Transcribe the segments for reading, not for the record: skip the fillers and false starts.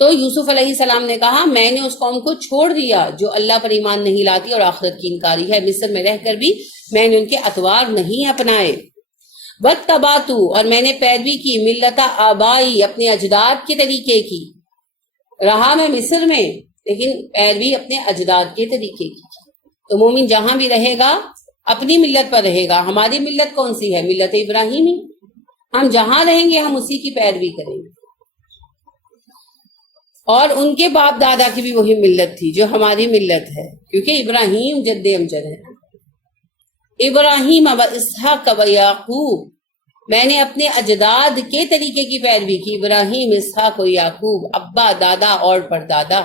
تو یوسف علیہ السلام نے کہا میں نے اس قوم کو چھوڑ دیا جو اللہ پر ایمان نہیں لاتی اور آخرت کی انکاری ہے، مصر میں رہ کر بھی میں نے ان کے اطوار نہیں اپنائے۔ واتبعتُ اور میں نے پیروی کی ملت آبائی اپنے اجداد کے طریقے کی، رہا میں مصر میں لیکن پیروی اپنے اجداد کے طریقے کی۔ تو مومن جہاں بھی رہے گا اپنی ملت پر رہے گا۔ ہماری ملت کون سی ہے؟ ملت ابراہیمی۔ ہم جہاں رہیں گے ہم اسی کی پیروی کریں گے، اور ان کے باپ دادا کی بھی وہی ملت تھی جو ہماری ملت ہے، کیونکہ ابراہیم جد امجد ہے۔ ابراہیم و اسحاق و یعقوب، میں نے اپنے اجداد کے طریقے کی پیروی کی، ابراہیم، اسحاق و یعقوب، ابا، دادا اور پردادا۔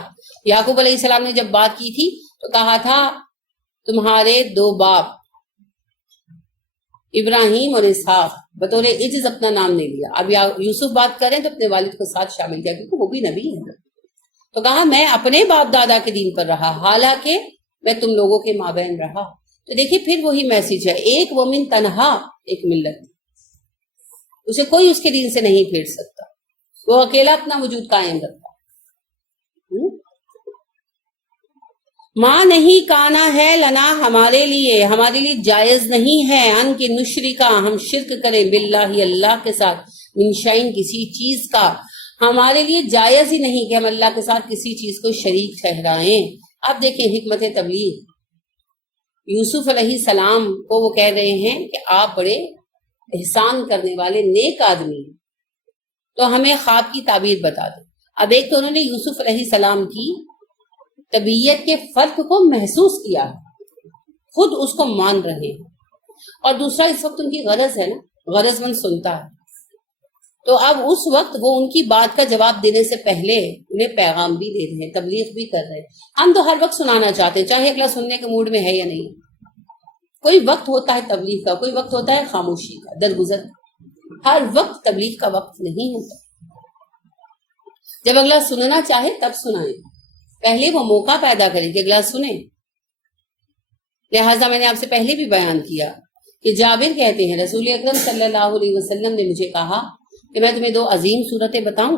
یعقوب علیہ السلام نے جب بات کی تھی تو کہا تھا تمہارے دو باپ ابراہیم اور اسحاق، بطور عجز اپنا نام نہیں لیا۔ اب یوسف بات کریں تو اپنے والد کو ساتھ شامل کیا کیونکہ وہ بھی نبی ہے، تو کہا میں اپنے باپ دادا کے دین پر رہا حالانکہ میں تم لوگوں کے مابین رہا۔ تو دیکھیے پھر وہی میسج ہے، ایک مومن تنہا ایک ملت، اسے کوئی اس کے دین سے نہیں پھیر سکتا، وہ اکیلا اپنا وجود قائم رکھتا۔ ماں نہیں کانا ہے لنا ہمارے لیے جائز نہیں ہے ان کے نشرکا ہم شرک کریں باللہ اللہ کے ساتھ، من شیء کسی چیز کا، ہمارے لیے جائز ہی نہیں کہ ہم اللہ کے ساتھ کسی چیز کو شریک ٹھہرائیں۔ اب دیکھیں حکمت تبلیغ، یوسف علیہ السلام کو وہ کہہ رہے ہیں کہ آپ بڑے احسان کرنے والے نیک آدمی ہیں، تو ہمیں خواب کی تعبیر بتا دیں۔ اب ایک تو انہوں نے یوسف علیہ السلام کی طبیعت کے فرق کو محسوس کیا، خود اس کو مان رہے ہیں، اور دوسرا اس وقت ان کی غرض ہے نا، غرض مند سنتا ہے، تو اب اس وقت وہ ان کی بات کا جواب دینے سے پہلے انہیں پیغام بھی دے رہے ہیں، تبلیغ بھی کر رہے ہیں۔ ہم تو ہر وقت سنانا چاہتے ہیں، چاہے اگلا سننے کے موڈ میں ہے یا نہیں۔ کوئی وقت ہوتا ہے تبلیغ کا، کوئی وقت ہوتا ہے خاموشی کا، درگزر، ہر وقت تبلیغ کا وقت نہیں ہوتا۔ جب اگلا سننا چاہے تب سنائیں، پہلے وہ موقع پیدا کریں کہ اگلا سنیں۔ لہٰذا میں نے آپ سے پہلے بھی بیان کیا کہ جابر کہتے ہیں رسول اکرم صلی اللہ علیہ وسلم نے مجھے کہا کہ میں تمہیں دو عظیم صورتیں بتاؤں؟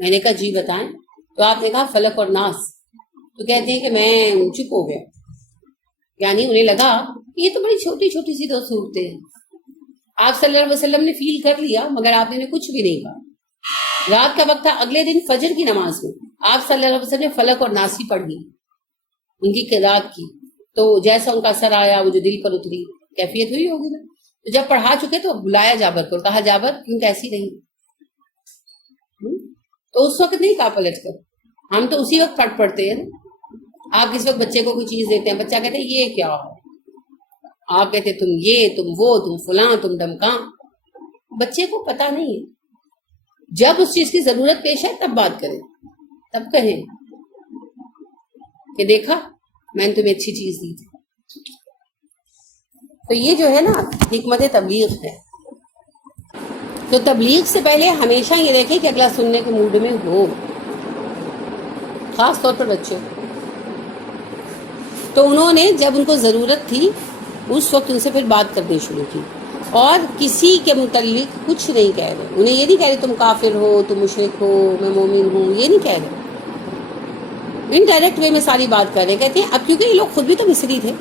میں نے کہا جی بتائیں۔ تو آپ نے کہا فلق اور ناس۔ تو کہتے ہیں کہ میں چپ ہو گیا، یعنی انہیں لگا کہ یہ تو بڑی چھوٹی چھوٹی سی دو صورتیں ہیں۔ آپ صلی اللہ علیہ وسلم نے فیل کر لیا مگر آپ نے کچھ بھی نہیں کہا۔ رات کا وقت تھا، اگلے دن فجر کی نماز میں آپ صلی اللہ علیہ وسلم نے فلق اور ناس ہی پڑھ لی، ان کی قرات کی، تو جیسا ان کا اثر آیا وہ جو دل پر اتری کیفیت ہوئی ہوگی نا۔ تو جب پڑھا چکے تو بلایا جابر کو، کہا جابر کیوں کیسی رہی؟ تو اس وقت نہیں کہا پلٹ کر، ہم تو اسی وقت پھٹ پڑتے ہیں نا۔ آپ کس وقت بچے کو کوئی چیز دیتے ہیں، بچہ کہتے ہیں یہ کیا ہے، آپ کہتے تم یہ، تم وہ، تم فلاں، تم ڈمکاں۔ بچے کو پتہ نہیں ہے، جب اس چیز کی ضرورت پیش ہے تب بات کریں، تب کہیں کہ دیکھا میں نے تمہیں اچھی چیز دی تھی۔ تو یہ جو ہے نا حکمت تبلیغ ہے۔ تو تبلیغ سے پہلے ہمیشہ یہ دیکھیں کہ اگلا سننے کے موڈ میں ہو، خاص طور پر بچے۔ تو انہوں نے جب ان کو ضرورت تھی اس وقت ان سے پھر بات کرنی شروع کی، اور کسی کے متعلق کچھ نہیں کہہ رہے، انہیں یہ نہیں کہہ رہے تم کافر ہو، تم مشرک ہو، میں مومن ہوں، یہ نہیں کہہ رہے، انڈائریکٹ وے میں ساری بات کر رہے۔ کہتے ہیں اب کیونکہ یہ لوگ خود بھی تو مصری تھے،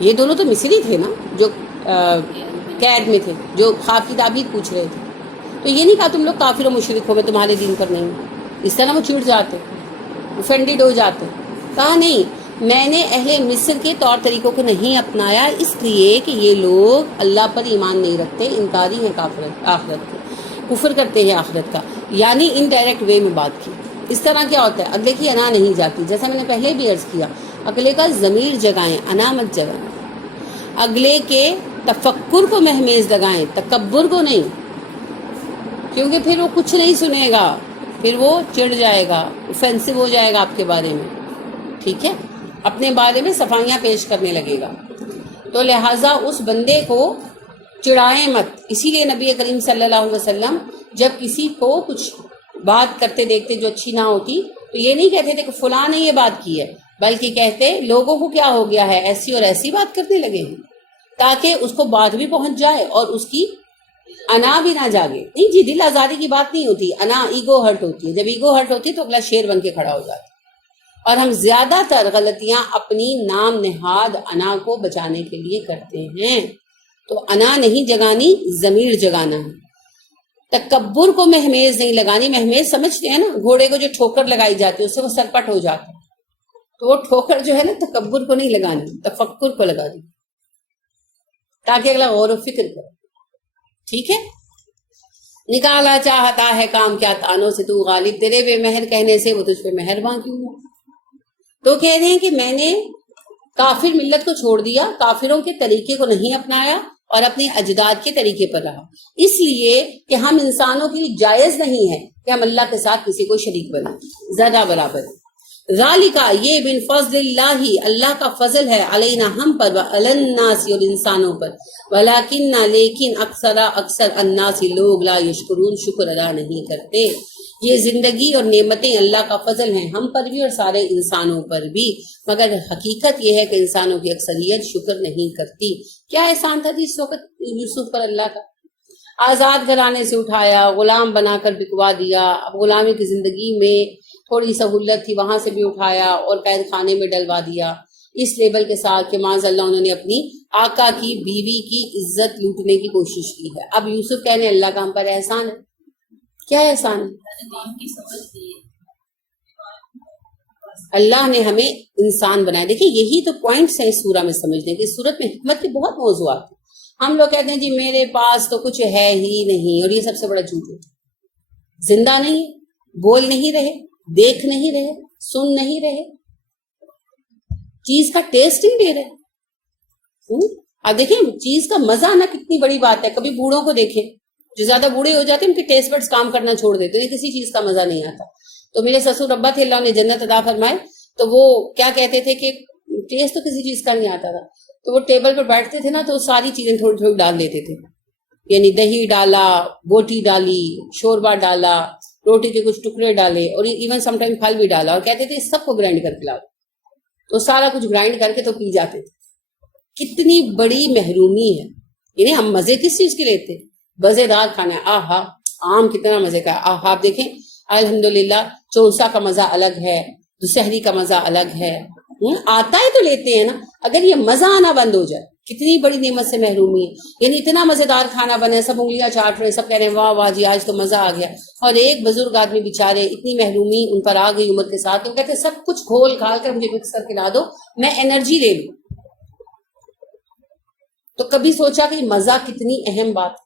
یہ دونوں تو مصری تھے نا جو قید میں تھے، جو خواب کی تعبیر پوچھ رہے تھے، تو یہ نہیں کہا تم لوگ کافر و مشرک ہو، میں تمہارے دین پر نہیں ہوں، اس طرح وہ چڑ جاتے، اوفینڈڈ ہو جاتے۔ کہا نہیں، میں نے اہل مصر کے طور طریقوں کو نہیں اپنایا اس لیے کہ یہ لوگ اللہ پر ایمان نہیں رکھتے، انکاری ہیں آخرت کے، کفر کرتے ہیں آخرت کا، یعنی انڈائریکٹ وے میں بات کی۔ اس طرح کیا ہوتا ہے، اگلے کی انا نہیں جاتی، جیسا میں نے پہلے بھی عرض کیا، اگلے کا ضمیر جگائیں، انا مت جگائیں، اگلے کے تفکر کو مہمیز لگائیں، تکبر کو نہیں، کیونکہ پھر وہ کچھ نہیں سنے گا، پھر وہ چڑ جائے گا، اوفینسو ہو جائے گا آپ کے بارے میں، ٹھیک ہے، اپنے بارے میں صفائیاں پیش کرنے لگے گا۔ تو لہٰذا اس بندے کو چڑھائیں مت۔ اسی لیے نبی کریم صلی اللہ علیہ وسلم جب کسی کو کچھ بات کرتے دیکھتے جو اچھی نہ ہوتی تو یہ نہیں کہتے تھے کہ فلاں نے یہ بات کی ہے، بلکہ کہتے لوگوں کو کیا ہو گیا ہے، ایسی اور ایسی بات کرنے لگے ہیں، تاکہ اس کو بات بھی پہنچ جائے اور اس کی انا بھی نہ جاگے. نہیں جی، دل آزادی کی بات نہیں ہوتی، انا ایگو ہرٹ ہوتی ہے. جب ایگو ہرٹ ہوتی ہے تو اگلا شیر بن کے کھڑا ہو جاتا ہے. اور ہم زیادہ تر غلطیاں اپنی نام نہاد انا کو بچانے کے لیے کرتے ہیں. تو انا نہیں جگانی، ضمیر جگانا ہے. تکبر کو مہمیز نہیں لگانی. مہمیز سمجھتے ہیں نا، گھوڑے کو جو ٹھوکر لگائی جاتی ہے اس سے وہ سرپٹ ہو جاتا ہے. تو وہ ٹھوکر جو ہے نا تکبر کو نہیں لگانی، تفکر کو لگا دی، تاکہ اگلا غور و فکر کرے. ٹھیک ہے. نکالا چاہتا ہے کام کیا تانوں سے تو غالب، تیرے بے مہر کہنے سے وہ تجھ پہ مہرباں کیوں ہو. تو کہہ رہے ہیں کہ میں نے کافر ملت کو چھوڑ دیا، کافروں کے طریقے کو نہیں اپنایا اور اپنے اجداد کے طریقے پر رہا، اس لیے کہ ہم انسانوں کے لیے جائز نہیں ہے کہ ہم اللہ کے ساتھ کسی کو شریک بنائیں، ذرہ برابر. ذالکا، یہ من فضل اللہ، اللہ کا فضل ہے، علینا ہم پر، وعلی الناس اور انسانوں پر، ولیکن لیکن اکثر الناس لوگ لا یشکرون شکر ادا نہیں کرتے. یہ زندگی اور نعمتیں اللہ کا فضل ہیں ہم پر بھی اور سارے انسانوں پر بھی، مگر حقیقت یہ ہے کہ انسانوں کی اکثریت شکر نہیں کرتی. کیا احسان تھا جی اس وقت یوسف پر اللہ کا؟ آزاد گھرانے سے اٹھایا، غلام بنا کر بکوا دیا. اب غلامی کی زندگی میں تھوڑی سہولت تھی، وہاں سے بھی اٹھایا اور قید خانے میں ڈلوا دیا، اس لیبل کے ساتھ کہ معاذ اللہ انہوں نے اپنی آقا کی بیوی کی عزت لوٹنے کی کوشش کی ہے. اب یوسف کہنے اللہ کا ہم پر احسان ہے. کیا احسان ہے؟ اللہ نے ہمیں انسان بنایا. دیکھیں یہی تو پوائنٹس ہیں اس سورہ میں سمجھنے کے. اس سورت میں حکمت کے بہت موضوعات ہیں. ہم لوگ کہتے ہیں جی میرے پاس تو کچھ ہے ہی نہیں، اور یہ سب سے بڑا جھوٹ ہے. زندہ نہیں، بول نہیں رہے، دیکھ نہیں رہے، سن نہیں رہے، چیز کا ٹیسٹ نہیں لے رہے. اب دیکھیں چیز کا مزہ آنا کتنی بڑی بات ہے. کبھی بوڑھوں کو دیکھیں جو زیادہ بوڑھے ہو جاتے ہیں، ان کے ٹیسٹ بڈز کام کرنا چھوڑ دیتے ہیں، کسی چیز کا مزہ نہیں آتا. تو میرے سسر ابا تھے، اللہ نے جنت عطا فرمائے، تو وہ کیا کہتے تھے کہ ٹیسٹ تو کسی چیز کا نہیں آتا تھا. تو وہ ٹیبل پر بیٹھتے تھے نا تو ساری چیزیں تھوڑی تھوڑی ڈال دیتے تھے، یعنی دہی ڈالا، بوٹی ڈالی، شوربا ڈالا، روٹی کے کچھ ٹکڑے ڈالے، اور ایون سم ٹائم پھل بھی ڈالا، اور کہتے تھے اس سب کو گرائنڈ کر کے لاؤ. تو سارا کچھ گرائنڈ کر کے تو پی جاتے تھے. کتنی بڑی محرومی ہے. یعنی ہم مزے کس چیز کے لیتے؟ مزے دار کھانا ہے. آہا آم کتنا مزے کا ہے. آہا آپ دیکھیں الحمدللہ چونسا کا مزہ الگ ہے، دسہری کا مزہ الگ ہے. آتا ہے تو لیتے ہیں نا. اگر یہ مزہ آنا بند ہو جائے کتنی بڑی نعمت سے محرومی ہے. یعنی اتنا مزیدار کھانا بنے، سب انگلیاں چاٹ رہے، سب کہہ رہے ہیں واہ واہ جی آج تو مزہ آ گیا. اور ایک بزرگ آدمی بیچارے اتنی محرومی ان پر آ گئی عمر کے ساتھ، وہ کہتے ہیں سب کچھ گھول کھال کر مجھے مکس کر کے لا دو، میں انرجی لے لوں. تو کبھی سوچا کہ مزہ کتنی اہم بات.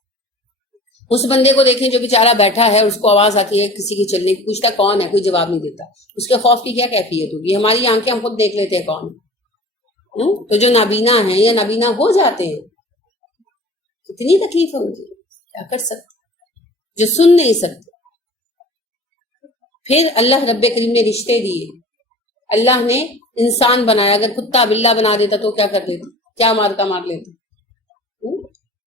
اس بندے کو دیکھیں جو بیچارہ بیٹھا ہے، اس کو آواز آتی ہے کسی کی چلنے کی، پوچھتا کون ہے، کوئی جواب نہیں دیتا. اس کے خوف کی کیا کیفیت ہوگی؟ ہماری آنکھیں ہم خود دیکھ لیتے ہیں کون. تو جو نابینا ہیں یا نابینا ہو جاتے ہیں کتنی تکلیف ہے ان کی. کیا کر سکتے، جو سن نہیں سکتے. پھر اللہ رب کریم نے رشتے دیے. اللہ نے انسان بنایا. اگر کتا بلا بنا دیتا تو کیا کر لیتے؟ کیا مار کا مار لیتے.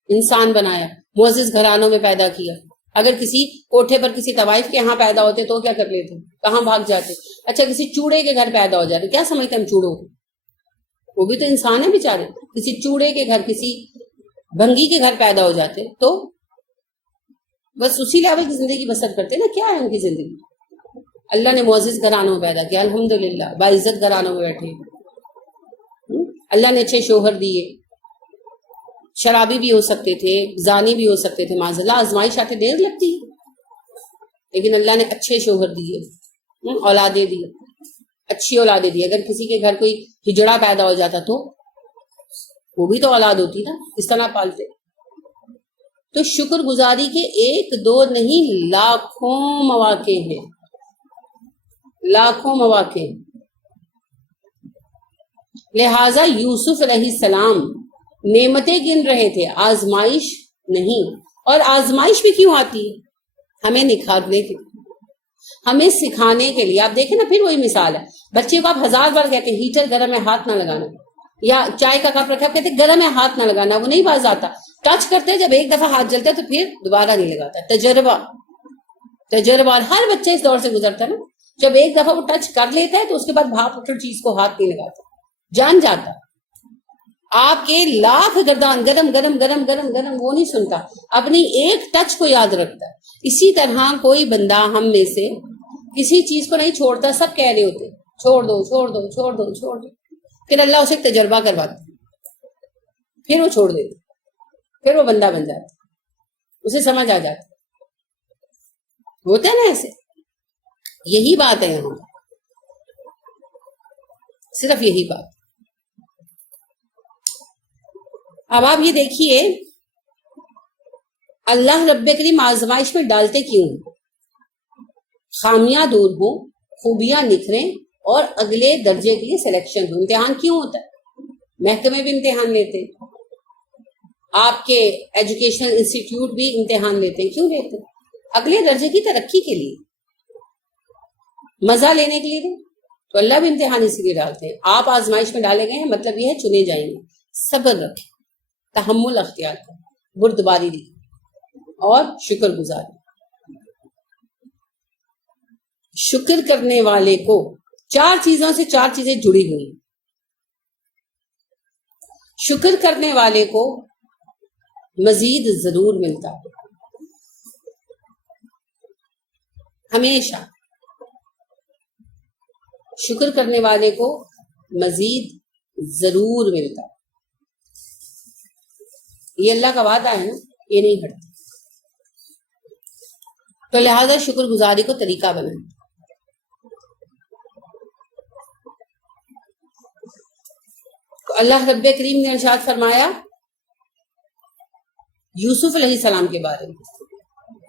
انسان بنایا، معزز گھرانوں میں پیدا کیا. اگر کسی کوٹھے پر کسی طوائف کے یہاں پیدا ہوتے تو کیا کر لیتے؟ کہاں بھاگ جاتے؟ اچھا کسی چوڑے کے گھر پیدا ہو جاتے، کیا سمجھتے ہم چوڑوں کو؟ وہ بھی تو انسان ہے بیچارے. کسی چوڑے کے گھر، کسی بھنگی کے گھر پیدا ہو جاتے تو بس اسی لیول کی زندگی بسر کرتے نا. کیا ہے ان کی زندگی؟ اللہ نے معزز گھرانوں میں پیدا کیا، الحمدللہ باعزت گھرانوں میں بیٹھے. اللہ نے اچھے شوہر دیے. شرابی بھی ہو سکتے تھے، زانی بھی ہو سکتے تھے، معاذ اللہ آزمائش آتے دیر لگتی ہے، لیکن اللہ نے اچھے شوہر دیے، اولادیں دی، اچھی اولادیں دی. اگر کسی کے گھر کوئی ہجڑا پیدا ہو جاتا تو وہ بھی تو اولاد ہوتی نا، اس طرح پالتے. تو شکر گزاری کے ایک دو نہیں لاکھوں مواقع ہیں، لاکھوں مواقع. لہٰذا یوسف علیہ السلام نعمتیں گن رہے تھے، آزمائش نہیں. اور آزمائش بھی کیوں آتی ہے؟ ہمیں نکھارنے کے لیے، ہمیں سکھانے کے لیے. آپ دیکھیں نا پھر وہی مثال ہے. بچے کو آپ 1000 بار کہتے ہیں ہیٹر گرم ہے ہاتھ نہ لگانا، یا چائے کا کپ رکھا آپ کہتے ہیں گرم ہے ہاتھ نہ لگانا، وہ نہیں باز آتا. ٹچ کرتے جب ایک دفعہ ہاتھ جلتا ہے تو پھر دوبارہ نہیں لگاتا. تجربہ. اور ہر بچہ اس دور سے گزرتا ہے نا. جب ایک دفعہ وہ ٹچ کر لیتا ہے تو اس کے بعد بھاپ اٹھر چیز کو ہاتھ نہیں لگاتا، جان جاتا. آپ کے لاکھ گردان گرم گرم گرم گرم گرم وہ نہیں سنتا، اپنی ایک ٹچ کو یاد رکھتا ہے۔ اسی طرح کوئی بندہ ہم میں سے کسی چیز کو نہیں چھوڑتا، سب کہہ رہے ہوتے چھوڑ دو چھوڑ دو چھوڑ دو چھوڑ دو، پھر اللہ اسے تجربہ کرواتا، پھر وہ چھوڑ دیتا، پھر وہ بندہ بن جاتا، اسے سمجھ آ جاتا، ہوتا ہے نا ایسے۔ یہی بات ہے یہاں، صرف یہی بات۔ اب آپ یہ دیکھیے اللہ رب کریم آزمائش میں ڈالتے کیوں ہیں؟ خامیاں دور ہوں، خوبیاں نکھریں اور اگلے درجے کے لیے سلیکشن ہو۔ امتحان کیوں ہوتا ہے؟ محکمے بھی امتحان لیتے، آپ کے ایجوکیشنل انسٹیٹیوٹ بھی امتحان لیتے ہیں، کیوں لیتے ہیں؟ اگلے درجے کی ترقی کے لیے، مزہ لینے کے لیے نہیں۔ تو اللہ بھی امتحان اسی لیے ڈالتے ہیں۔ آپ آزمائش میں ڈالے گئے ہیں، مطلب یہ ہے چنے جائیں گے، صبر رکھیں، تحمل اختیار کریں، بردباری دی اور شکر گزاری۔ شکر کرنے والے کو چار چیزوں سے چار چیزیں جڑی ہوئی ہیں۔ شکر کرنے والے کو مزید ضرور ملتا ہے، ہمیشہ شکر کرنے والے کو مزید ضرور ملتا ہے۔ یہ اللہ کا وعدہ ہے نا، یہ نہیں ہٹتا۔ تو لہذا شکر گزاری کو طریقہ بنائیں۔ تو اللہ رب کریم نے ارشاد فرمایا یوسف علیہ السلام کے بارے میں،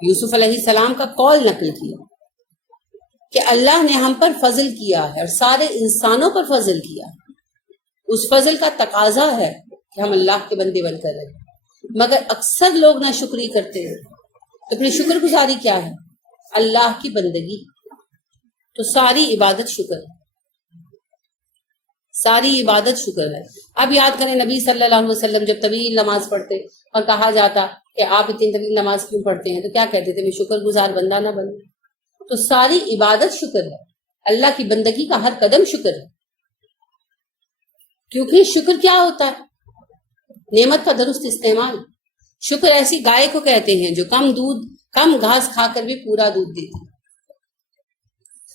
یوسف علیہ السلام کا قول نقل کیا کہ اللہ نے ہم پر فضل کیا ہے اور سارے انسانوں پر فضل کیا ہے۔ اس فضل کا تقاضا ہے کہ ہم اللہ کے بندے بن کر رہیں، مگر اکثر لوگ ناشکری کرتے ہیں۔ تو پھر شکر گزاری کیا ہے؟ اللہ کی بندگی۔ تو ساری عبادت شکر ہے، ساری عبادت شکر ہے۔ اب یاد کریں نبی صلی اللہ علیہ وسلم جب طویل نماز پڑھتے اور کہا جاتا کہ آپ اتنی طویل نماز کیوں پڑھتے ہیں، تو کیا کہتے تھے؟ میں شکر گزار بندہ نہ بنوں۔ تو ساری عبادت شکر ہے، اللہ کی بندگی کا ہر قدم شکر ہے۔ کیونکہ شکر کیا ہوتا ہے؟ نعمت کا درست استعمال۔ شکر ایسی گائے کو کہتے ہیں جو کم گھاس کھا کر بھی پورا دودھ دیتی۔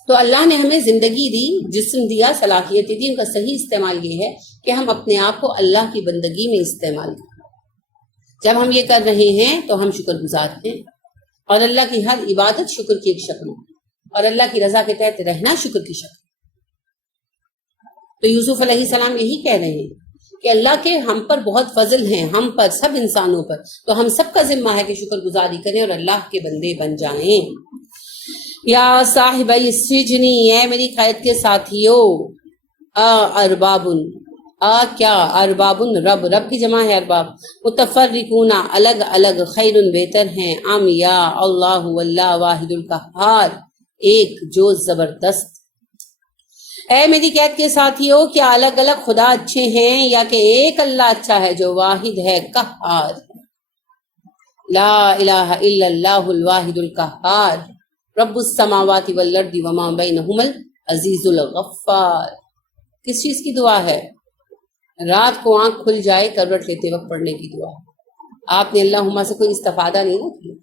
تو اللہ نے ہمیں زندگی دی، جسم دیا، صلاحیتیں دی، ان کا صحیح استعمال یہ ہے کہ ہم اپنے آپ کو اللہ کی بندگی میں استعمال کریں۔ جب ہم یہ کر رہے ہیں تو ہم شکر گزار ہیں، اور اللہ کی ہر عبادت شکر کی ایک شکل ہے، اور اللہ کی رضا کے تحت رہنا شکر کی شکل۔ تو یوسف علیہ السلام یہی کہہ رہے ہیں کہ اللہ کے ہم پر بہت فضل ہیں، ہم پر، سب انسانوں پر، تو ہم سب کا ذمہ ہے کہ شکر گزاری کریں اور اللہ کے بندے بن جائیں۔ یا صاحب السجن، اے میری قید کے ساتھیو، اربابن، کیا اربابن، رب کی جمع ہے ارباب، متفرقون، الگ الگ، خیر بہتر ہیں، یا اللہ واللہ واحد القہار، ایک جو زبردست۔ اے میری قید کے ساتھیو، کیا الگ الگ خدا اچھے ہیں یا کہ ایک اللہ اچھا ہے جو واحد ہے، قہار؟ لا الہ الا اللہ الواحد القہار، رب السماوات والارض وما بینہما العزیز الغفار۔ کس چیز کی دعا ہے؟ رات کو آنکھ کھل جائے کروٹ لیتے وقت پڑھنے کی دعا۔ آپ نے اللہم سے کوئی استفادہ نہیں نہ کیا۔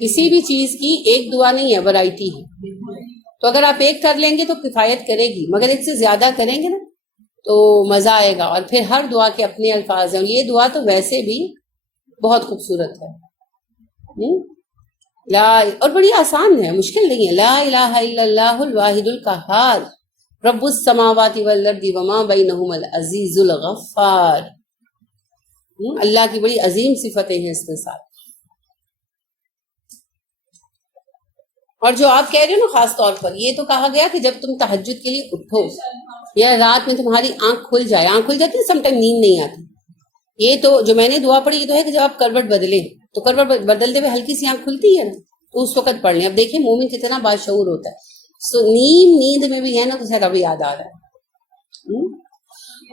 کسی بھی چیز کی ایک دعا نہیں ہے، ورائٹی ہے۔ تو اگر آپ ایک کر لیں گے تو کفایت کرے گی، مگر ایک سے زیادہ کریں گے نا تو مزہ آئے گا۔ اور پھر ہر دعا کے اپنے الفاظ ہیں، یہ دعا تو ویسے بھی بہت خوبصورت ہے، اور بڑی آسان ہے، مشکل نہیں ہے۔ لا الہ الا اللہ الواحد القہار، رب السماوات والارض وما بینہما العزیز الغفار۔ اللہ کی بڑی عظیم صفتیں ہیں اس کے ساتھ۔ اور جو آپ کہہ رہے ہو نا، خاص طور پر یہ تو کہا گیا کہ جب تم تہجد کے لیے اٹھو یا رات میں تمہاری آنکھ کھل جائے، آنکھ کھل جاتی ہے سم ٹائم نیند نہیں آتی، یہ تو جو میں نے دعا پڑھی یہ تو ہے کہ جب آپ کروٹ بدلیں تو کروٹ بدلتے ہوئے ہلکی سی آنکھ کھلتی ہے نا تو اس وقت پڑھ لیں۔ اب دیکھیں مومن کتنا باشعور ہوتا ہے، نیند میں بھی ہے نا تو سر ابھی یاد آ رہا ہے۔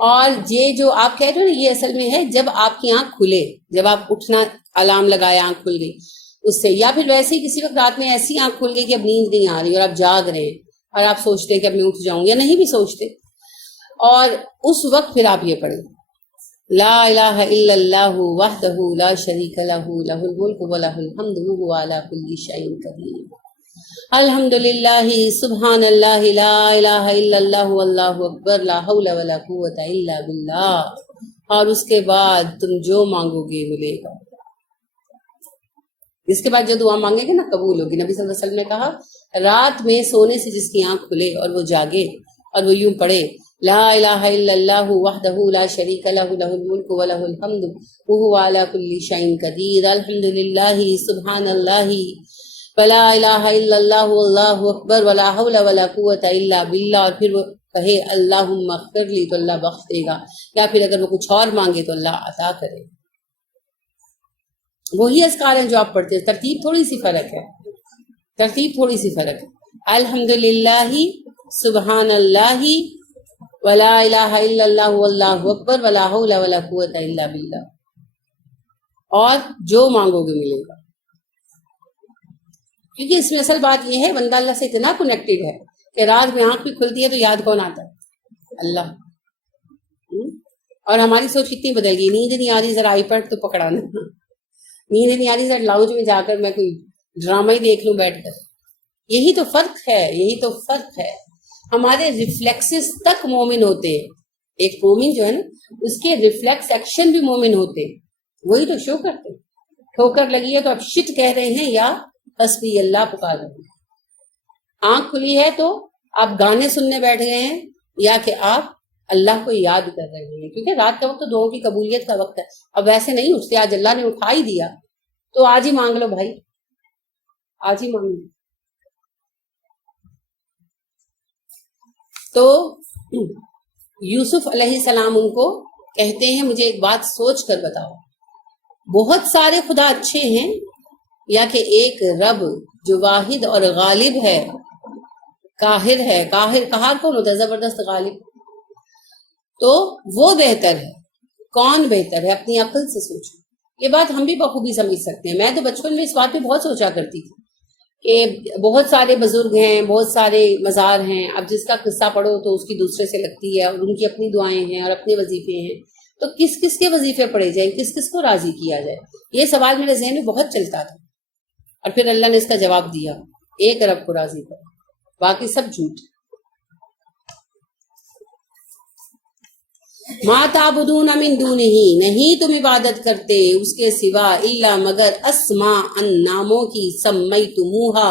اور یہ جو آپ کہہ رہے ہو نا، یہ اصل میں ہے جب آپ کی آنکھ کھلے، جب آپ اٹھنا الارم لگایا آنکھ کھل گئی اس سے، یا پھر ویسے ہی کسی وقت رات میں ایسی آنکھ کھل گئی کہ اب نیند نہیں آ رہی اور آپ جاگ رہے ہیں اور آپ سوچتے ہیں کہ اب میں اٹھ جاؤں، یا نہیں بھی سوچتے، اور اس وقت پھر آپ یہ پڑھیں لا الہ الا اللہ وحدہ لا شریک لہ لہ الملک ولہ الحمد وہو علی کل شیء قدیر، الحمد للہ سبحان اللہ لا الہ الا اللہ واللہ اکبر لا حول ولا قوۃ الا باللہ، اور اس کے بعد تم جو مانگو گے ملے گا۔ اس کے بعد جو دعا مانگے گے نا قبول ہوگی۔ نبی صلی اللہ علیہ وسلم نے کہا رات میں سونے سے جس کی آنکھ کھلے اور وہ جاگے اور وہ یوں پڑھے لا الہ الا اللہ وحدہ لا شریک لہ لہ الملک ولہ الحمد وہو علی کل شیء قدیر، الحمد للہ سبحان اللہ ولا الہ الا اللہ واللہ اکبر ولا حول ولا قوۃ الا باللہ، اور پھر وہ کہے اللہم اغفر لی تو اللہ بخش دے گا، یا پھر اگر وہ کچھ اور مانگے تو اللہ عطا کرے۔ وہی اذکار ہیں جو آپ پڑھتے ہیں، ترتیب تھوڑی سی فرق ہے، ترتیب تھوڑی سی فرق ہے۔ الحمد للہ سبحان اللہ ولا الہ الا اللہ واللہ اکبر ولا حول ولا قوۃ الا باللہ، اور جو مانگو گے ملے گا۔ کیونکہ اس میں اصل بات یہ ہے بندہ اللہ سے اتنا کنیکٹڈ ہے کہ رات میں آنکھ بھی کھلتی ہے تو یاد کون آتا ہے؟ اللہ۔ اور ہماری سوچ کتنی بدل گئی، نیند نہیں آ رہی ذرا آئی پیڈ تو پکڑانا، نیند نہیں آ رہی ذرا لاؤنج میں جا کر میں کوئی ڈرامہ ہی دیکھ لوں بیٹھ کر۔ یہی تو فرق ہے، یہی تو فرق ہے۔ ہمارے ریفلیکسز تک مومن ہوتے ہیں، ایک مومن جو ہے نا اس کے ریفلیکس ایکشن بھی مومن ہوتے ہیں، وہی تو شو کرتے ہیں۔ ٹھوکر لگی ہے تو آپ شٹ کہہ رہے ہیں یا حسبی اللہ پکار رہے ہیں، آنکھ کھلی ہے تو آپ گانے سننے بیٹھ گئے ہیں یا کہ آپ اللہ کو یاد کر رہے ہیں، کیونکہ رات کا وقت تو دعاؤں کی قبولیت کا وقت ہے۔ اب ویسے نہیں اٹھتے، آج اللہ نے اٹھا ہی دیا تو آج ہی مانگ لو بھائی، آج ہی مانگ لو۔ تو یوسف علیہ السلام ان کو کہتے ہیں مجھے ایک بات سوچ کر بتاؤ، بہت سارے خدا اچھے ہیں یا کہ ایک رب جو واحد اور غالب ہے، قاہر ہے، قہار کون ہوتا ہے؟ زبردست غالب، تو وہ بہتر ہے۔ کون بہتر ہے؟ اپنی عقل سے سوچو۔ یہ بات ہم بھی بخوبی سمجھ سکتے ہیں، میں تو بچپن میں اس بات پہ بہت سوچا کرتی تھی کہ بہت سارے بزرگ ہیں، بہت سارے مزار ہیں، اب جس کا قصہ پڑھو تو اس کی دوسرے سے لگتی ہے، اور ان کی اپنی دعائیں ہیں اور اپنے وظیفے ہیں، تو کس کس کے وظیفے پڑھے جائیں، کس کس کو راضی کیا جائے؟ یہ سوال میرے ذہن میں بہت چلتا تھا، اور پھر اللہ نے اس کا جواب دیا، ایک رب کو راضی کرو، باقی سب جھوٹ۔ ما تعبدون من دونہ، نہیں تم عبادت کرتے اس کے سوا، الا مگر اسماء ان ناموں کی، سمیتموہا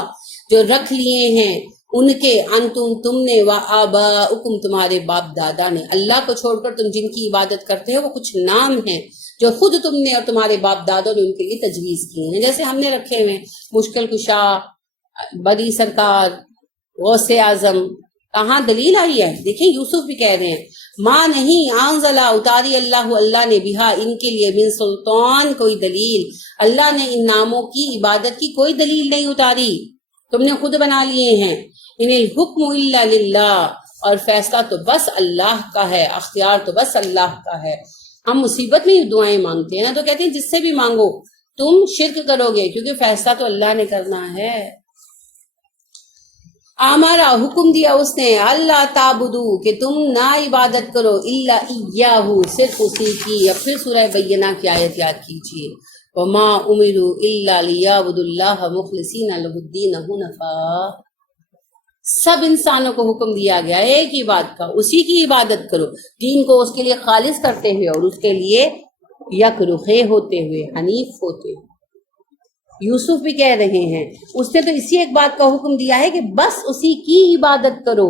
جو رکھ لیے ہیں ان کے، انتم تم نے، و آباؤکم تمہارے باپ دادا نے، اللہ کو چھوڑ کر تم جن کی عبادت کرتے ہو وہ کچھ نام ہیں جو خود تم نے اور تمہارے باپ دادوں نے ان کے لیے تجویز کیے ہیں، جیسے ہم نے رکھے ہوئے مشکل کشا، بڑی سرکار، غوث اعظم۔ کہاں دلیل آئی ہے؟ دیکھیں یوسف بھی کہہ رہے ہیں ماں نہیں انزلہ اتاری اللہ، اللہ نے بہا ان کے لیے، من سلطان کوئی دلیل، اللہ نے ان ناموں کی عبادت کی کوئی دلیل نہیں اتاری، تم نے خود بنا لیے ہیں۔ ان الحکم الا للہ، اور فیصلہ تو بس اللہ کا ہے، اختیار تو بس اللہ کا ہے۔ ہم مصیبت میں دعائیں مانگتے ہیں نا تو کہتے ہیں جس سے بھی مانگو تم شرک کرو گے، کیونکہ فیصلہ تو اللہ نے کرنا ہے۔ ہمارا حکم دیا اس نے، اللہ تعبدو کہ تم نہ عبادت کرو، الا ایاہ صرف اسی کی۔ اب پھر سورہ بینہ کی آیت یاد کیجیے، وما امروا الا لیعبدوا اللہ مخلصین لہ الدین حنفاء۔ سب انسانوں کو حکم دیا گیا ایک ہی بات کا، اسی کی عبادت کرو، دین کو اس کے لیے خالص کرتے ہوئے اور اس کے لیے یکرخے ہوتے ہوئے، حنیف ہوتے ہوئے۔ یوسف بھی کہہ رہے ہیں اس نے تو اسی ایک بات کا حکم دیا ہے کہ بس اسی کی عبادت کرو،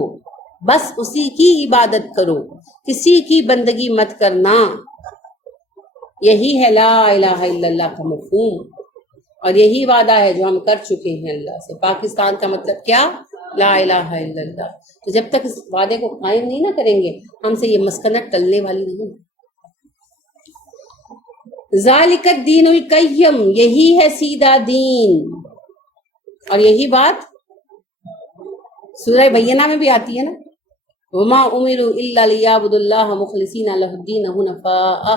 بس اسی کی عبادت کرو، کسی کی بندگی مت کرنا۔ یہی ہے لا الہ الا اللہ کا مفہوم، اور یہی وعدہ ہے جو ہم کر چکے ہیں اللہ سے۔ پاکستان کا مطلب کیا؟ لا الہ الا اللہ۔ تو جب تک اس وعدے کو قائم نہیں نہ کریں گے ہم سے یہ مسکنت ٹلنے والی نہیں۔ ذالک الدین القیم، یہی ہے سیدھا دین، اور یہی بات سورہ بینہ میں بھی آتی ہے نا، وما امروا الا لیعبدوا اللہ مخلصین لہ الدین حنفاء۔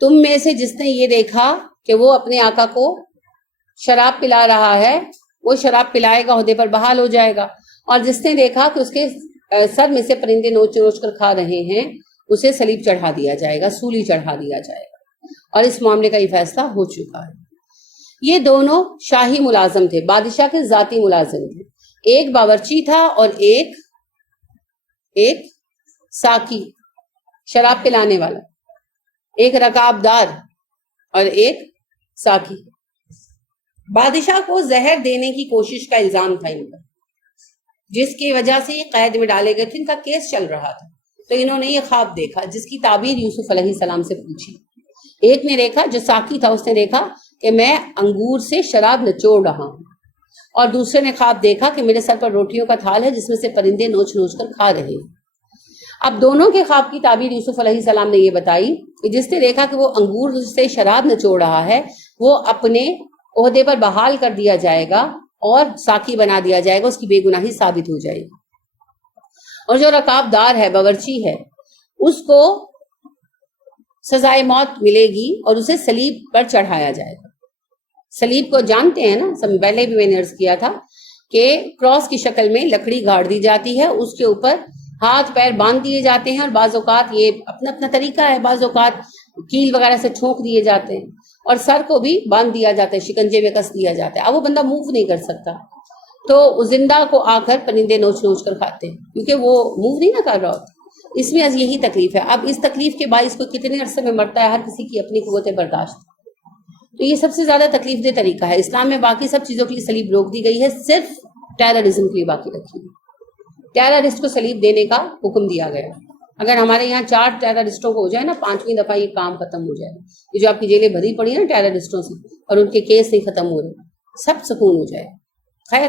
تم میں سے جس نے یہ دیکھا کہ وہ اپنے آقا کو شراب پلا رہا ہے وہ شراب پلائے گا، عہدے پر بحال ہو جائے گا، اور جس نے دیکھا کہ اس کے سر میں سے پرندے نوچ نوچ کر کھا رہے ہیں اسے صلیب چڑھا دیا جائے گا، سولی چڑھا دیا جائے گا، اور اس معاملے کا یہ فیصلہ ہو چکا ہے۔ یہ دونوں شاہی ملازم تھے، بادشاہ کے ذاتی ملازم تھے، ایک باورچی تھا اور ایک ساقی شراب پلانے والا، ایک رکاب دار اور ایک ساقی۔ بادشاہ کو زہر دینے کی کوشش کا الزام تھا ان پر، جس کی وجہ سے یہ قید میں ڈالے گئے تھے، ان کا کیس چل رہا تھا۔ تو انہوں نے یہ خواب دیکھا جس کی تعبیر یوسف علیہ السلام سے پوچھی۔ ایک نے دیکھا جو ساقی تھا، اس نے دیکھا کہ میں انگور سے شراب نچوڑ رہا ہوں، اور دوسرے نے خواب دیکھا کہ میرے سر پر روٹیوں کا تھال ہے جس میں سے پرندے نوچ نوچ کر کھا رہے ہیں۔ اب دونوں کے خواب کی تعبیر یوسف علیہ السلام نے یہ بتائی کہ جس نے دیکھا کہ وہ انگور سے شراب نچوڑ رہا ہے وہ اپنے عہدے پر بحال کر دیا جائے گا اور ساقی بنا دیا جائے گا، اس کی بے گناہی ثابت ہو جائے گی۔ اور جو رکاب دار ہے، باورچی ہے، اس کو سزائے موت ملے گی اور اسے صلیب پر چڑھایا جائے گا۔ صلیب کو جانتے ہیں نا، پہلے بھی میں نے عرض کیا تھا کہ کراس کی شکل میں لکڑی گاڑ دی جاتی ہے، اس کے اوپر ہاتھ پیر باندھ دیے جاتے ہیں، اور بعض اوقات یہ اپنا اپنا طریقہ ہے، بعض اوقات کیل وغیرہ سے ٹھونک دیے جاتے ہیں، اور سر کو بھی باندھ دیا جاتا ہے، شکنجے میں کس دیا جاتا ہے۔ اب وہ بندہ موو نہیں کر سکتا، تو زندہ کو آ کر پرندے نوچ نوچ کر کھاتے ہیں، کیونکہ وہ موو نہیں نہ کر رہا ہوتا۔ اس میں یہی تکلیف ہے۔ اب اس تکلیف کے باعث کو کتنے عرصے میں مرتا ہے، ہر کسی کی اپنی قوت برداشت، تو یہ سب سے زیادہ تکلیف دہ طریقہ ہے۔ اسلام میں باقی سب چیزوں کے لیے صلیب روک دی گئی ہے، صرف ٹیررزم کے لیے باقی رکھی ہے۔ ٹیررسٹ کو صلیب دینے کا حکم دیا گیا۔ اگر ہمارے یہاں 4 ٹیررسٹوں کو ہو جائے نا، 5ویں دفعہ یہ کام ختم ہو جائے، یہ جو آپ کی جیلیں بھری پڑی ہیں نا ٹیررسٹوں سے، اور ان کے کیس نہیں ختم ہو رہے، سب سکون ہو جائے۔ خیر،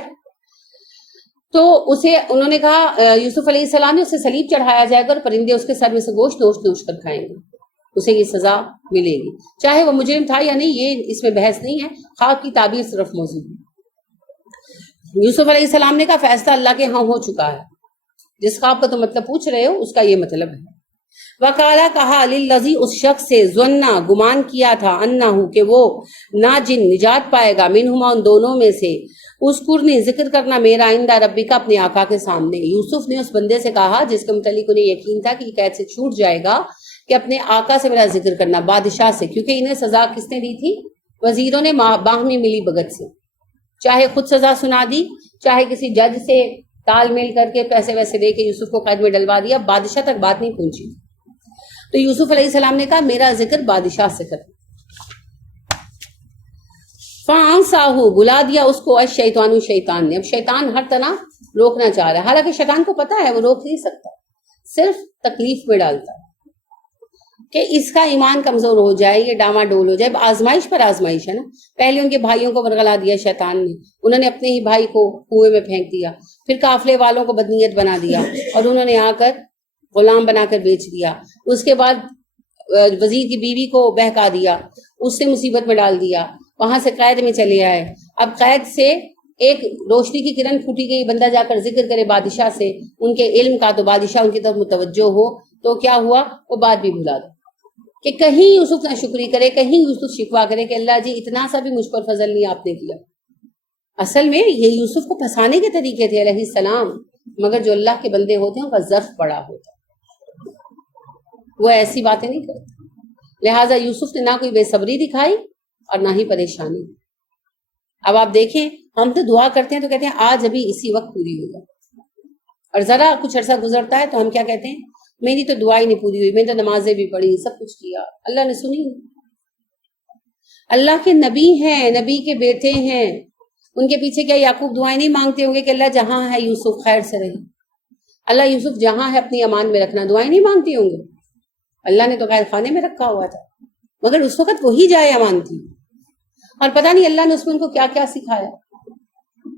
تو اسے انہوں نے کہا، یوسف علیہ السلام نے اسے صلیب چڑھایا جائے گا اور پرندے اس کے سر میں سے گوشت نوچ نوچ کر کھائیں گے، اسے یہ سزا ملے گی، چاہے وہ مجرم تھا یا نہیں، یہ اس میں بحث نہیں ہے، خواب کی تعبیر صرف موضوع ہے۔ یوسف علیہ السلام نے کہا فیصلہ اللہ کے ہاں ہو چکا ہے، جس خواب کا تم مطلب پوچھ رہے ہو اس کا یہ مطلب ہے۔ وقالا کہا للذی، اس شخص سے، ظنا گمان کیا تھا، انہو کہ وہ ناجن نجات پائے گا، منہما ان دونوں میں سے، اذکرنی ذکر کرنا میرا، عند ربک اپنے آقا کے سامنے۔ یوسف نے اس بندے سے کہا جس کے متعلق انہیں یقین تھا کہ یہ قید سے چھوٹ جائے گا، کہ اپنے آقا سے میرا ذکر کرنا، بادشاہ سے، کیونکہ انہیں سزا کس نے دی تھی؟ وزیروں نے باہمی ملی بھگت سے، چاہے خود سزا سنا دی، چاہے کسی جج سے تال میل کر کے پیسے ویسے دے کے یوسف کو قید میں ڈلوا دیا، بادشاہ تک بات نہیں پہنچی۔ تو یوسف علیہ السلام نے کہا میرا ذکر بادشاہ سے کر۔ فَأَنسَاهُ، بلا دیا اس کو، الشیطان، شیطان نے۔ اب شیطان ہر طرح روکنا چاہ رہا ہے، حالانکہ شیطان کو پتا ہے وہ روک نہیں سکتا، صرف تکلیف میں ڈالتا ہے کہ اس کا ایمان کمزور ہو جائے، یہ ڈاما ڈول ہو جائے۔ آزمائش پر آزمائش ہے نا۔ پہلے ان کے بھائیوں کو ورغلا دیا شیطان نے، انہوں نے اپنے ہی بھائی کو کنویں میں پھینک دیا، پھر قافلے والوں کو بدنیت بنا دیا، اور انہوں نے آ کر غلام بنا کر بیچ دیا۔ اس کے بعد وزیر کی بیوی کو بہکا دیا، اس سے مصیبت میں ڈال دیا، وہاں سے قید میں چلے آئے۔ اب قید سے ایک روشنی کی کرن پھوٹی گئی، بندہ جا کر ذکر کرے بادشاہ سے ان کے علم کا، تو بادشاہ ان کی طرف متوجہ ہو، تو کیا ہوا؟ وہ بات بھی بھلا دو، کہ کہیں یوسف نہ شکری کرے، کہیں یوسف شکوا کرے کہ اللہ جی اتنا سا بھی مجھ پر فضل نہیں آپ نے کیا۔ اصل میں یہ یوسف کو پھنسانے کے طریقے تھے علیہ السلام، مگر جو اللہ کے بندے ہوتے ہیں ان کا ظرف بڑا ہوتا ہے، وہ ایسی باتیں نہیں کرتے۔ لہٰذا یوسف نے نہ کوئی بے صبری دکھائی اور نہ ہی پریشانی۔ اب آپ دیکھیں، ہم تو دعا کرتے ہیں تو کہتے ہیں آج ابھی اسی وقت پوری ہو جائے، اور ذرا کچھ عرصہ گزرتا ہے تو ہم کیا کہتے ہیں؟ میری تو دعا ہی نہیں پوری ہوئی، میں تو نمازیں بھی پڑھی، سب کچھ کیا، اللہ نے سنی۔ اللہ کے نبی ہیں، نبی کے بیٹے ہیں، ان کے پیچھے کیا یعقوب دعائیں نہیں مانگتے ہوں گے کہ اللہ جہاں ہے یوسف خیر سے رہے، اللہ یوسف جہاں ہے اپنی امان میں رکھنا، دعائیں نہیں مانگتے ہوں گے؟ اللہ نے تو قید خانے میں رکھا ہوا تھا، مگر اس وقت وہی جائے امان تھی، اور پتہ نہیں اللہ نے اس میں ان کو کیا کیا سکھایا۔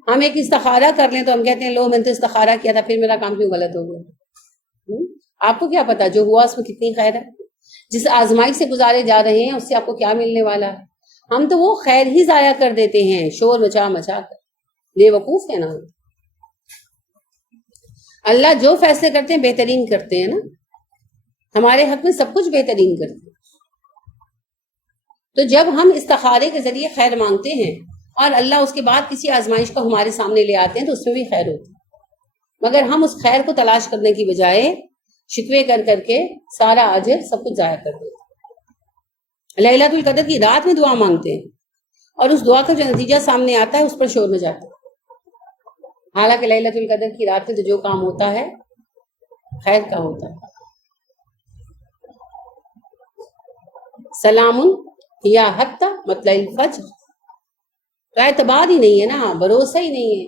ہم ایک استخارہ کر لیں تو ہم کہتے ہیں لو میں نے تو استخارہ کیا تھا، پھر میرا کام کیوں غلط ہو گیا؟ آپ کو کیا پتا جو ہوا اس میں کتنی خیر ہے؟ جس آزمائی سے گزارے جا رہے ہیں اس سے آپ کو کیا ملنے والا ہے؟ ہم تو وہ خیر ہی ضائع کر دیتے ہیں، شور مچا مچا کر، بے وقوف ہے نا۔ اللہ جو فیصلے کرتے ہیں بہترین کرتے ہیں نا، ہمارے حق میں سب کچھ بہترین کرتے ہیں۔ تو جب ہم استخارے کے ذریعے خیر مانگتے ہیں اور اللہ اس کے بعد کسی آزمائش کو ہمارے سامنے لے آتے ہیں تو اس میں بھی خیر ہوتی ہے، مگر ہم اس خیر کو تلاش کرنے کی بجائے شکوے کر کر کے سارا اجر سب کچھ ضائع کر دیتے ہیں۔ لیلۃ القدر کی رات میں دعا مانگتے ہیں اور اس دعا کا جو نتیجہ سامنے آتا ہے اس پر شور میں جاتا ہے، حالانکہ لیلۃ القدر کی رات میں تو جو کام ہوتا ہے خیر کا ہوتا ہے۔ سلام یا حتی مطلع الفجر، تو اعتبار ہی نہیں ہے نا، بھروسہ ہی نہیں ہے۔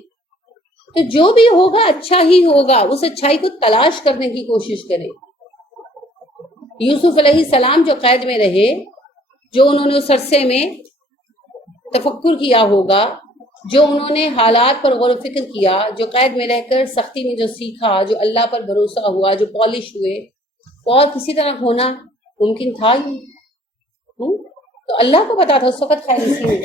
تو جو بھی ہوگا اچھا ہی ہوگا، اس اچھائی کو تلاش کرنے کی کوشش کریں۔ یوسف علیہ السلام جو قید میں رہے، جو انہوں نے اس عرصے میں تفکر کیا ہوگا، جو انہوں نے حالات پر غور و فکر کیا، جو قید میں رہ کر سختی میں جو سیکھا، جو اللہ پر بھروسہ ہوا، جو پالش ہوئے، اور کسی طرح ہونا ممکن تھا ہی۔ تو اللہ کو پتا تھا اس وقت خیر اسی میں۔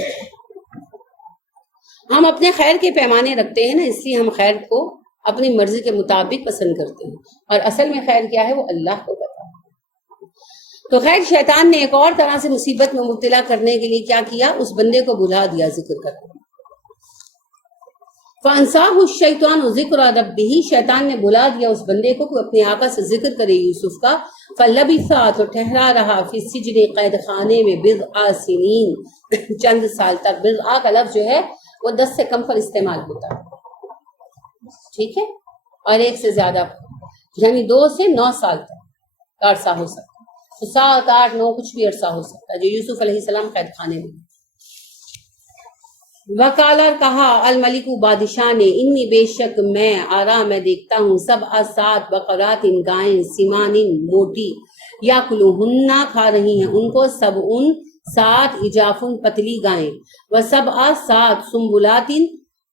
ہم اپنے خیر کے پیمانے رکھتے ہیں نا، اس لیے ہم خیر کو اپنی مرضی کے مطابق پسند کرتے ہیں، اور اصل میں خیر کیا ہے وہ اللہ کو پتا ہے۔ تو خیر شیطان نے ایک اور طرح سے مصیبت میں مبتلا کرنے کے لیے کیا کیا، اس بندے کو بھلا دیا ذکر کرتے۔ فَأَنْسَاهُ الشَّيْطَانُ ذِكْرَ رَبِّهِ، شیطان نے بھلا دیا اس بندے کو کہ اپنے آقا سے ذکر کرے یوسف کا۔ فَلَبِثَ، تو ٹھہرا رہا، فِي السِّجْنِ، قید خانے میں، بِضْعَ سِنِينَ، چند سال تک۔ بِضْعَ کا لفظ جو ہے وہ 10 سے کم پر استعمال ہوتا ہے، ٹھیک ہے، اور 1 سے زیادہ، یعنی 2 سے 9 سال تک کا عرصہ ہو سکتا ہے۔ تو 7، 8، 9 کچھ بھی عرصہ ہو سکتا ہے جو یوسف علیہ السلام قید خانے میں۔ وکالر کہا الملک، بادشاہ نے، انی بے شک میں، آرا میں دیکھتا ہوں، 7 بقرات، گائیں، سمان موٹی، یاکلوہن کھا رہی ہیں ان کو، 7 اجافن پتلی گائیں، و7 سنبلات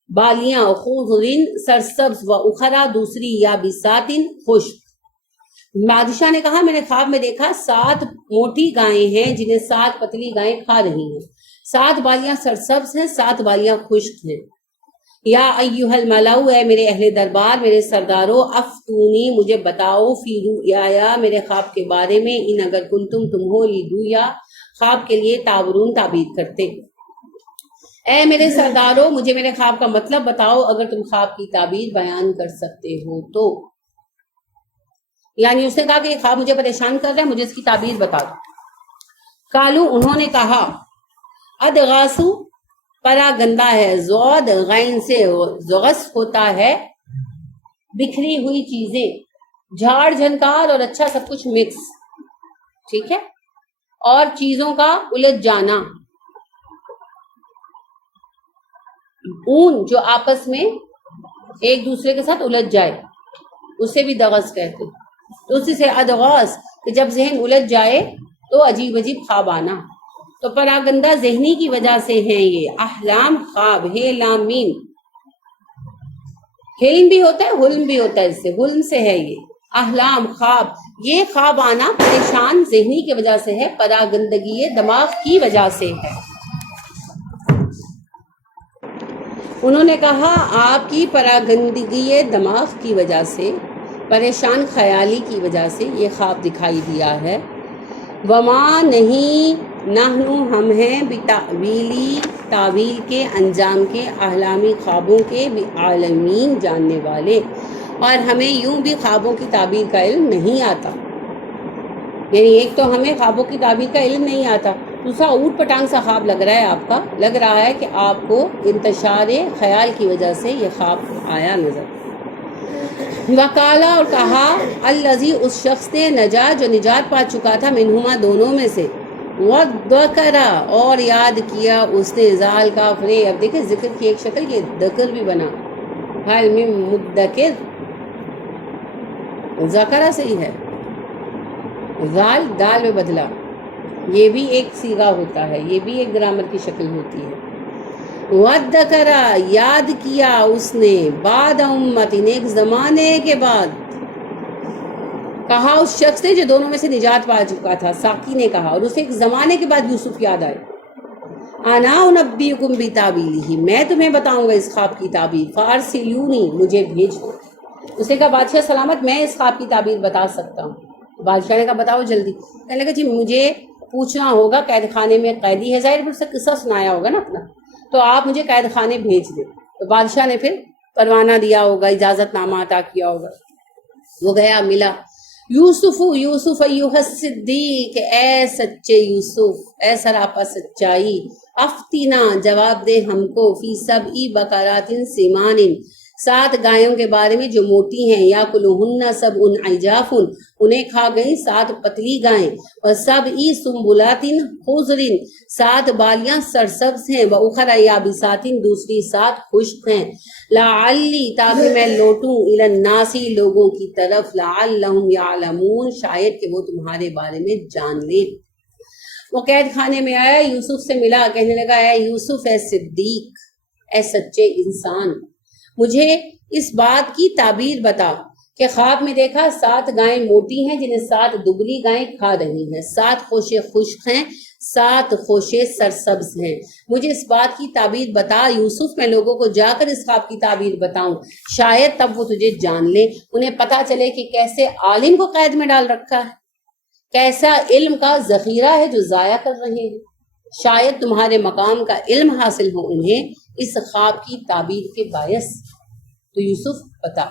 بالیاں، خضر سرسبز، و اخرى دوسری یابسات خشک۔ بادشاہ نے کہا میں نے خواب میں دیکھا 7 موٹی گائیں ہیں جنہیں 7 پتلی گائیں کھا رہی ہیں، 7 بالیاں سرسبز ہیں، 7 بالیاں خشک ہیں۔ یا ایھا الملأ، اے میرے اہل دربار، میرے سردارو، افتونی، مجھے بتاؤ، فی رؤیا، میرے خواب کے بارے میں، ان اگر تم ہو لیدویا، خواب کے لیے تعبرون، تعبیر کرتے۔ اے میرے سردارو، مجھے میرے خواب کا مطلب بتاؤ اگر تم خواب کی تعبیر بیان کر سکتے ہو تو۔ یعنی اس نے کہا کہ یہ خواب مجھے پریشان کر رہا ہے، مجھے اس کی تعبیر بتا دو۔ کالو، انہوں نے کہا، ادغاسو، پرا گندا ہے، زود غین سے زغس ہوتا ہے، بکھری ہوئی چیزیں، جھاڑ جھنکار اور اچھا سب کچھ مکس، ٹھیک ہے، اور چیزوں کا الجھ جانا، اون جو آپس میں ایک دوسرے کے ساتھ الجھ جائے اسے بھی دغس کہتے، تو اسی سے ادغاس کہ جب ذہن الجھ جائے تو عجیب عجیب خواب آنا۔ تو پراگندہ ذہنی کی وجہ سے ہیں یہ، احلام خواب، ہے لام میم، حلم بھی ہوتا ہے حلم بھی ہوتا ہے، اس سے حلم سے ہے یہ، احلام خواب، یہ خواب آنا پریشان ذہنی کی وجہ سے ہے، پراگندگی دماغ کی وجہ سے ہے۔ انہوں نے کہا آپ کی پراگندگی دماغ کی وجہ سے، پریشان خیالی کی وجہ سے یہ خواب دکھائی دیا ہے۔ وما نہیں، نحنو ہم ہیں، بتاویلی تعویل کے، انجام کے، احلامی خوابوں کے، بعالمین جاننے والے، اور ہمیں یوں بھی خوابوں کی تعبیر کا علم نہیں آتا۔ یعنی ایک تو ہمیں خوابوں کی تعبیر کا علم نہیں آتا، دوسرا اوٹ پٹانگ سا خواب لگ رہا ہے آپ کا، لگ رہا ہے کہ آپ کو انتشار خیال کی وجہ سے یہ خواب آیا نظر۔ وکالا، اور کہا، الذی، اس شخص نے، نجا جو نجات پا چکا تھا، منہما دونوں میں سے، وذکرا، اور یاد کیا اس نے، ذال کافر، اب دیکھیں ذکر کی ایک شکل یہ ذکر بھی بنا، حل من مدکر، ذکرہ سے ہی ہے، ذال دال میں بدلا، یہ بھی ایک صیغہ ہوتا ہے، یہ بھی ایک گرامر کی شکل ہوتی ہے۔ وذکرا، یاد کیا اس نے، بعد امت، ایک زمانے کے بعد، کہا اس شخص نے جو دونوں میں سے نجات پا چکا تھا، ساقی نے کہا، اور اسے ایک زمانے کے بعد یوسف یاد آئے، انا انبئکم بتاویلہ، میں تمہیں بتاؤں گا اس خواب کی تعبیر، فارسلونی، مجھے بھیج دو۔ اسے کہا بادشاہ سلامت، میں اس خواب کی تعبیر بتا سکتا ہوں۔ بادشاہ نے کہا بتاؤ جلدی۔ کہنے لگا جی مجھے پوچھنا ہوگا قید خانے میں قیدی ہے، ظاہر پھر سے قصہ سنایا ہوگا نا اپنا، تو آپ مجھے قید خانے بھیج دیں. تو بادشاہ نے پھر پروانہ دیا ہوگا، اجازت نامہ عطا کیا ہوگا. وہ گیا ملا، یوسف ایوہ الصدیق، اے سچے یوسف، اے سراپا سچائی، افتینا جواب دے ہم کو، فی سبع بقرات سمان، 7 گایوں کے بارے میں جو موٹی ہیں، یاکلہن سبع عجاف، انہیں کھا گئیں 7 پتلی گائیں، اور سبع سنبلات خضر، 7 بالیاں سرسبز ہیں، وأخر یابسات، دوسری 7 خشک ہیں، لعلی تاکہ میں لوٹوں، الی الناس لوگوں کی طرف، لعلہم یعلمون شاید کہ وہ تمہارے بارے میں جان لیں. وہ قید خانے میں آیا، یوسف سے ملا، کہنے لگا اے یوسف، اے صدیق، اے سچے انسان، مجھے اس بات کی تعبیر بتا کہ خواب میں دیکھا 7 گائیں موٹی ہیں جنہیں 7 دبلی گائیں کھا رہی ہیں، 7 خوشے خشک ہیں، 7 خوشے سرسبز ہیں. مجھے اس بات کی تعبیر بتا یوسف، میں لوگوں کو جا کر اس خواب کی تعبیر بتاؤں، شاید تب وہ تجھے جان لیں، انہیں پتا چلے کہ کیسے عالم کو قید میں ڈال رکھا ہے، کیسا علم کا ذخیرہ ہے جو ضائع کر رہے ہیں، شاید تمہارے مقام کا علم حاصل ہو انہیں اس خواب کی تعبیر کے باعث. تو یوسف بتا.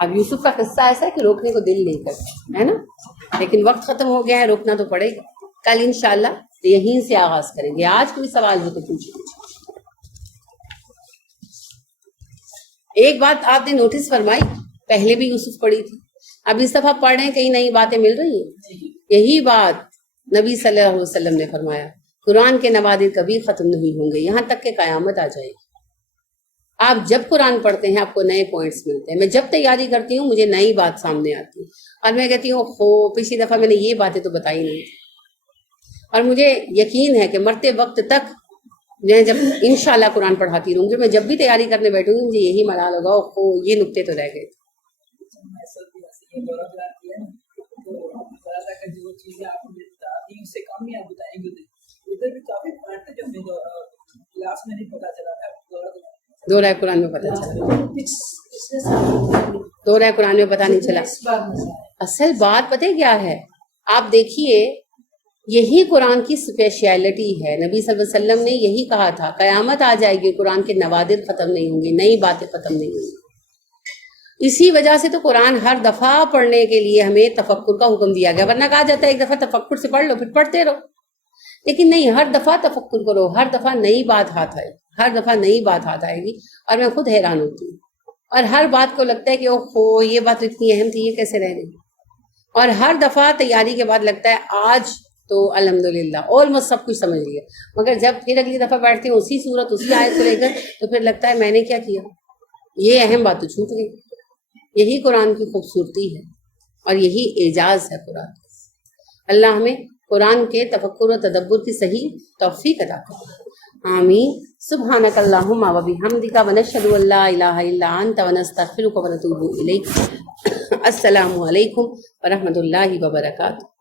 اب یوسف کا قصہ ایسا ہے کہ روکنے کو دل نہیں کرتا ہے نا، لیکن وقت ختم ہو گیا ہے، روکنا تو پڑے گا. کل انشاءاللہ یہیں سے آغاز کریں گے. آج کوئی سوال ہو تو پوچھیں. ایک بات آپ نے نوٹس فرمائی، پہلے بھی یوسف پڑھی تھی، اب اس دفعہ پڑھ رہے ہیں، کہیں نئی باتیں مل رہی ہیں. یہی بات نبی صلی اللہ علیہ وسلم نے فرمایا، قرآن کے نوادر کبھی ختم نہیں ہوں گے یہاں تک کہ قیامت آ جائے گی. آپ جب قرآن پڑھتے ہیں آپ کو نئے پوائنٹس ملتے ہیں. میں جب تیاری کرتی ہوں مجھے نئی بات سامنے آتی ہے اور میں کہتی ہوں پچھلی دفعہ میں نے یہ باتیں تو بتائی نہیں تھی. اور مجھے یقین ہے کہ مرتے وقت تک میں جب انشاءاللہ قرآن پڑھاتی رہوں گی، میں جب بھی تیاری کرنے بیٹھوں گی مجھے یہی ملال ہوگا یہ نکتے تو رہ گئے. دورہ قرآن میں پتہ چلا، دورہ قرآن میں پتہ نہیں چلا. اصل بات پتہ کیا ہے، آپ دیکھیے یہی قرآن کی اسپیشلٹی ہے. نبی صلی اللہ علیہ وسلم نے یہی کہا تھا قیامت آ جائے گی قرآن کے نوادر ختم نہیں ہوں گے، نئی باتیں ختم نہیں ہوں گی. اسی وجہ سے تو قرآن ہر دفعہ پڑھنے کے لیے ہمیں تفکر کا حکم دیا گیا، ورنہ کہا جاتا ہے ایک دفعہ تفکر سے پڑھ لو پھر پڑھتے رہو. لیکن نہیں، ہر دفعہ تفکر کرو، ہر دفعہ نئی بات ہاتھ آئے، ہر دفعہ نئی بات ہاتھ آئے گی. اور میں خود حیران ہوتی ہوں اور ہر بات کو لگتا ہے کہ اوہ یہ بات اتنی اہم تھی، یہ کیسے رہ گئی. اور ہر دفعہ تیاری کے بعد لگتا ہے آج تو الحمدللہ آلموسٹ سب کچھ سمجھ لیا، مگر جب پھر اگلی دفعہ بیٹھتی ہوں اسی صورت اسی آیت کو لے کر تو پھر لگتا ہے میں نے کیا کیا، یہ اہم بات تو چھوٹ گئی. یہی قرآن کی خوبصورتی ہے اور یہی اعجاز ہے قرآن. اللہ ہمیں قرآن کے تفکر و تدبر کی صحیح توفیق عطا کرے. آمین. سبحانک اللہم و بحمدک ونشہد ان لا الہ الا انت ونستغفرک ونتوب الیک. السلام علیکم ورحمۃ اللہ وبرکاتہ.